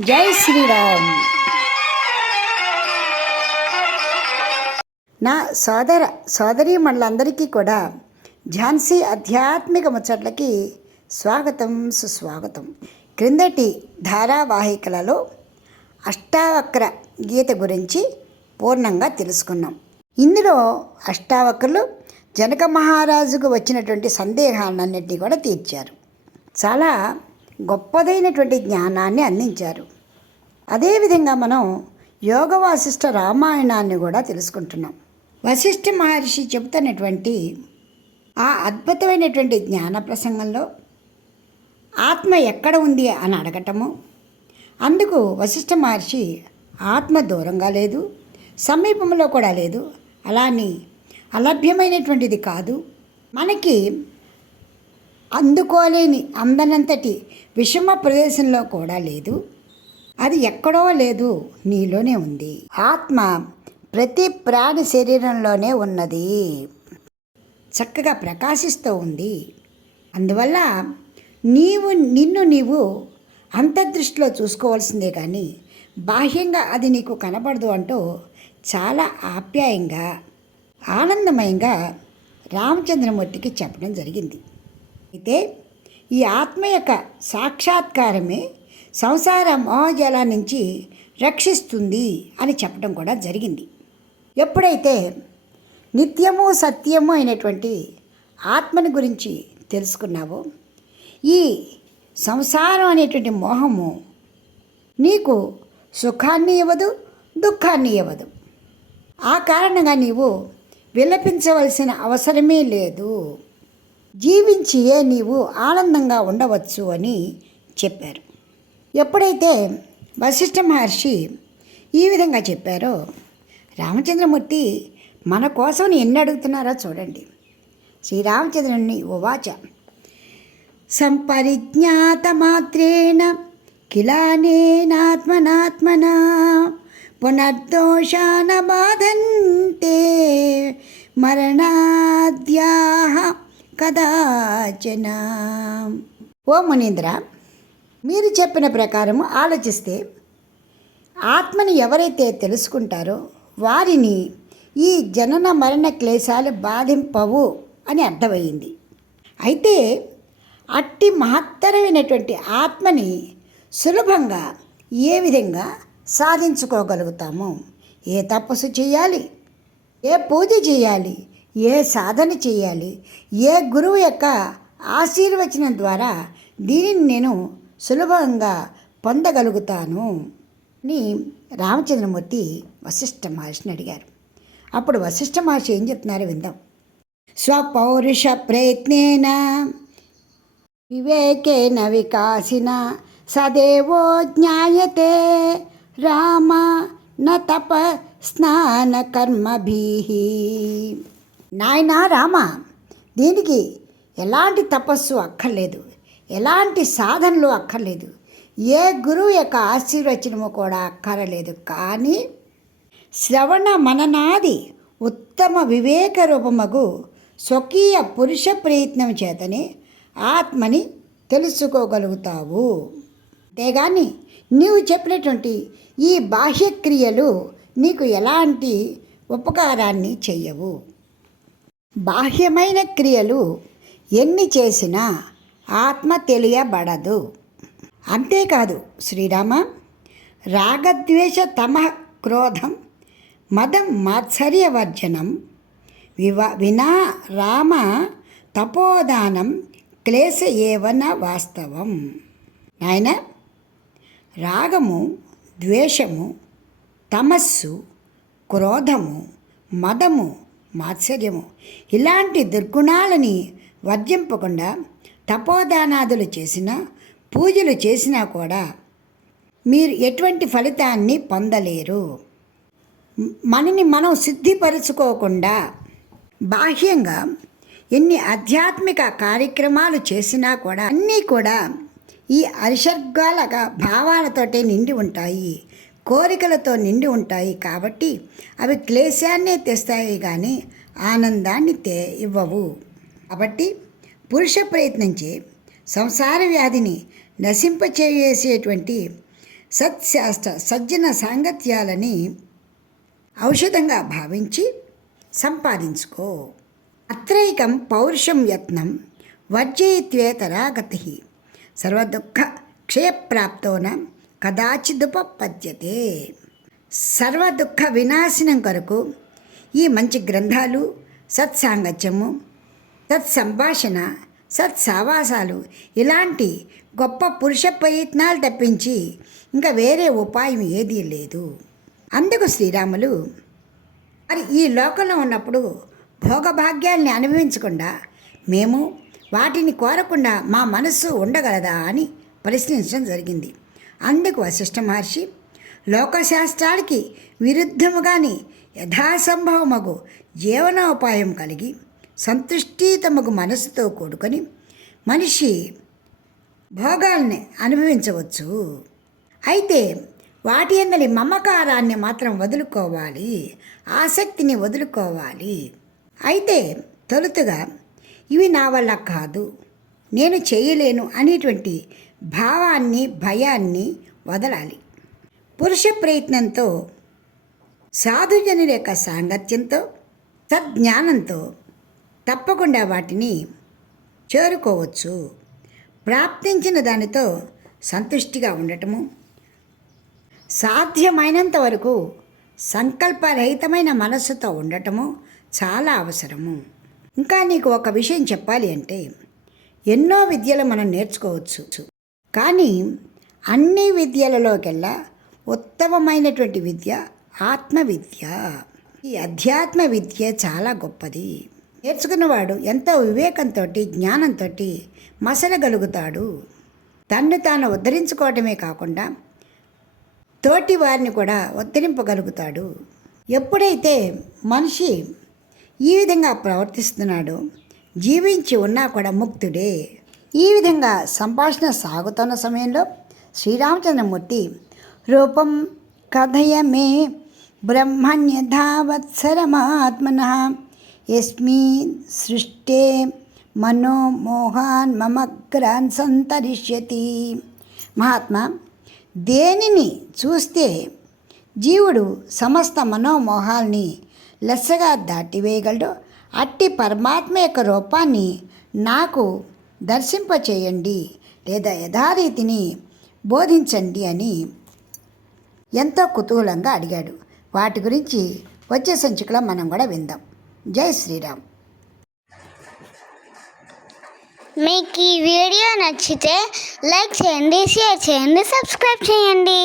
జై శ్రీరామ్. నా సోదర సోదరీమణులందరికీ కూడా ఝాన్సీ ఆధ్యాత్మిక ముచ్చట్లకి స్వాగతం సుస్వాగతం. క్రిందటి ధారావాహికలలో అష్టావక్ర గీత గురించి పూర్ణంగా తెలుసుకున్నాం. ఇందులో అష్టావక్రులు జనక మహారాజుకు వచ్చినటువంటి సందేహాలన్నింటినీ కూడా తీర్చారు. చాలా గొప్పదైనటువంటి జ్ఞానాన్ని అందించారు. అదేవిధంగా మనం యోగ వాసిష్ఠ రామాయణాన్ని కూడా తెలుసుకుంటున్నాం. వశిష్ఠ మహర్షి చెబుతున్నటువంటి ఆ అద్భుతమైనటువంటి జ్ఞాన ప్రసంగంలో ఆత్మ ఎక్కడ ఉంది అని అడగటము. అందుకు వశిష్ఠ మహర్షి ఆత్మ దూరంగా లేదు సమీపంలో కూడా లేదు. అలాని అలభ్యమైనటువంటిది కాదు. మనకి అందుకోలేని అందనంతటి విషమ ప్రదేశంలో కూడా లేదు. అది ఎక్కడో లేదు నీలోనే ఉంది. ఆత్మ ప్రతి ప్రాణి శరీరంలోనే ఉన్నది. చక్కగా ప్రకాశిస్తూ ఉంది. అందువల్ల నీవు నిన్ను నీవు అంతర్దృష్టిలో చూసుకోవాల్సిందే కానీ బాహ్యంగా అది నీకు కనపడదు అంటూ చాలా ఆప్యాయంగా ఆనందమయంగా రామచంద్రమూర్తికి చెప్పడం జరిగింది. అయితే ఈ ఆత్మ యొక్క సాక్షాత్కారమే సంసార మోహజల నుంచి రక్షిస్తుంది అని చెప్పడం కూడా జరిగింది. ఎప్పుడైతే నిత్యము సత్యము అయినటువంటి ఆత్మని గురించి తెలుసుకున్నావో ఈ సంసారం అనేటువంటి మోహము నీకు సుఖాన్ని ఇవ్వదు దుఃఖాన్ని ఇవ్వదు. ఆ కారణంగా నీవు విలపించవలసిన అవసరమే లేదు. జీవించియే నీవు ఆనందంగా ఉండవచ్చు అని చెప్పారు. ఎప్పుడైతే వశిష్ఠ మహర్షి ఈ విధంగా చెప్పారో రామచంద్రమూర్తి మన కోసం ఎన్ని అడుగుతున్నారో చూడండి. శ్రీరామచంద్రుని ఉవాచ సంపరిజ్ఞాత మాత్రేణ కిలానేనాత్మనాత్మనా పునర్దోషాన బాధంతే మరణాద్యాహ కదాచన ఓ మునీంద్ర మీరు చెప్పిన ప్రకారం ఆలోచిస్తే ఆత్మని ఎవరైతే తెలుసుకుంటారో వారిని ఈ జనన మరణ క్లేశాలు బాధింపవు అని అర్థమయ్యింది. అయితే అట్టి మహత్తరమైనటువంటి ఆత్మని సులభంగా ఏ విధంగా సాధించుకోగలుగుతాము? ఏ తపస్సు చేయాలి? ఏ పూజ చేయాలి? ఏ సాధన చేయాలి? ఏ గురువు యొక్క ఆశీర్వచనం ద్వారా దీనిని నేను సులభంగా పొందగలుగుతాను? అని రామచంద్రమూర్తి వశిష్ఠ మహర్షిని అడిగారు. అప్పుడు వశిష్ఠ మహర్షి ఏం చెప్తున్నారో విందాం. స్వపౌరుష ప్రయత్నేన వివేకేన వికాసిన సదేవో జ్ఞాయతే రామ న తప స్నాన కర్మభీ. నాయనా రామ దీనికి ఎలాంటి తపస్సు అక్కర్లేదు ఎలాంటి సాధనలు అక్కర్లేదు ఏ గురువు యొక్క ఆశీర్వచనము కూడా అక్కరలేదు. కానీ శ్రవణ మననాది ఉత్తమ వివేక రూపమగు స్వకీయ పురుష ప్రయత్నం చేతనే ఆత్మని తెలుసుకోగలుగుతావు. అంతేగాని నీవు చెప్పినటువంటి ఈ బాహ్యక్రియలు నీకు ఎలాంటి ఉపకారాన్ని చెయ్యవు. బాహ్యమైన క్రియలు ఎన్ని చేసినా ఆత్మ తెలియబడదు. అంతేకాదు శ్రీరామ రాగద్వేష తమ క్రోధం మదం మాత్సర్యవర్జనం వివ వినా రామ తపోదానం క్లేశ ఏవన వాస్తవం. నాయన రాగము ద్వేషము తమస్సు క్రోధము మదము మాత్సర్యము. ఇలాంటి దుర్గుణాలని వర్జింపకుండా తపోదానాదులు చేసినా పూజలు చేసినా కూడా మీరు ఎటువంటి ఫలితాన్ని పొందలేరు. మనని మనం సిద్ధిపరుచుకోకుండా బాహ్యంగా ఎన్ని ఆధ్యాత్మిక కార్యక్రమాలు చేసినా కూడా అన్నీ కూడా ఈ అరిషర్గాల భావాలతోటే నిండి ఉంటాయి. కోరికలతో నిండి ఉంటాయి కాబట్టి అవి క్లేశాన్నే తెస్తాయి కానీ ఆనందాన్ని తే ఇవ్వవు. కాబట్టి పురుష ప్రయత్నించి సంసార వ్యాధిని నశింపచేసేటువంటి సత్శాస్త్ర సజ్జన సాంగత్యాలని ఔషధంగా భావించి సంపాదించుకో. అత్రైకం పౌరుషం యత్నం వర్జయిత్వేతరాగతి సర్వదుఃఖ క్షయప్రాప్తోన కదాచిదుపపద్యతే. సర్వదుఃఖ వినాశనం కొరకు ఈ మంచి గ్రంథాలు సత్సాంగత్యము సత్సంభాషణ సత్సావాసాలు ఇలాంటి గొప్ప పురుష ప్రయత్నాలు తప్పించి ఇంకా వేరే ఉపాయం ఏదీ లేదు. అందుకు శ్రీరాములు మరి ఈ లోకంలో ఉన్నప్పుడు భోగభాగ్యాల్ని అనుభవించకుండా మేము వాటిని కోరకుండా మా మనస్సు ఉండగలదా అని ప్రశ్నించడం జరిగింది. అందుకు వశిష్ఠ మహర్షి లోకశాస్త్రానికి విరుద్ధముగాని యథాసంభవమగు జీవనోపాయం కలిగి సంతుష్టితమగు మనసుతో కూడుకొని మనిషి భోగాల్ని అనుభవించవచ్చు. అయితే వాటి అందరి మమకారాన్ని మాత్రం వదులుకోవాలి. ఆసక్తిని వదులుకోవాలి. అయితే తొలుతుగా ఇవి నా వల్ల కాదు. నేను చేయలేను అనేటువంటి భావాన్ని భయాన్ని వదలాలి. పురుష ప్రయత్నంతో సాధుజనుల యొక్క సాంగత్యంతో సజ్ఞానంతో తప్పకుండా వాటిని చేరుకోవచ్చు. ప్రాప్తించిన దానితో సంతుష్టిగా ఉండటము సాధ్యమైనంత వరకు సంకల్పరహితమైన మనస్సుతో ఉండటము చాలా అవసరము. ఇంకా నీకు ఒక విషయం చెప్పాలి అంటే ఎన్నో విద్యలు మనం నేర్చుకోవచ్చు. కానీ అన్ని విద్యలలోకెల్లా ఉత్తమమైనటువంటి విద్య ఆత్మ విద్య ఈ అధ్యాత్మ విద్య చాలా గొప్పది. నేర్చుకున్నవాడు ఎంతో వివేకంతో జ్ఞానంతో మసలగలుగుతాడు. తన్ను తాను ఉద్ధరించుకోవటమే కాకుండా తోటి వారిని కూడా ఉద్ధరింపగలుగుతాడు. ఎప్పుడైతే మనిషి ఈ విధంగా ప్రవర్తిస్తున్నాడో జీవించి ఉన్నా కూడా ముక్తుడే. ఈ విధంగా సంభాషణ సాగుతున్న సమయంలో శ్రీరామచంద్రమూర్తి రూపం కథయమే బ్రహ్మణ్యధావత్సరమాత్మన. యస్మిన్ సృష్టే మనోమోహాన్ మమగ్రాన్ సంతరిష్యతి. మహాత్మా దేనిని చూస్తే జీవుడు సమస్త మనోమోహాల్ని లెస్సగా దాటివేయగలడు అట్టి పరమాత్మ యొక్క రూపాన్ని నాకు దర్శింపచేయండి లేదా యథారీతిని బోధించండి అని ఎంతో కుతూహలంగా అడిగాడు. వాటి గురించి వచ్చే సంచికలో మనం కూడా విందాం. జై శ్రీరామ్. మీకు ఈ వీడియో నచ్చితే లైక్ చేయండి షేర్ చేయండి సబ్స్క్రైబ్ చేయండి.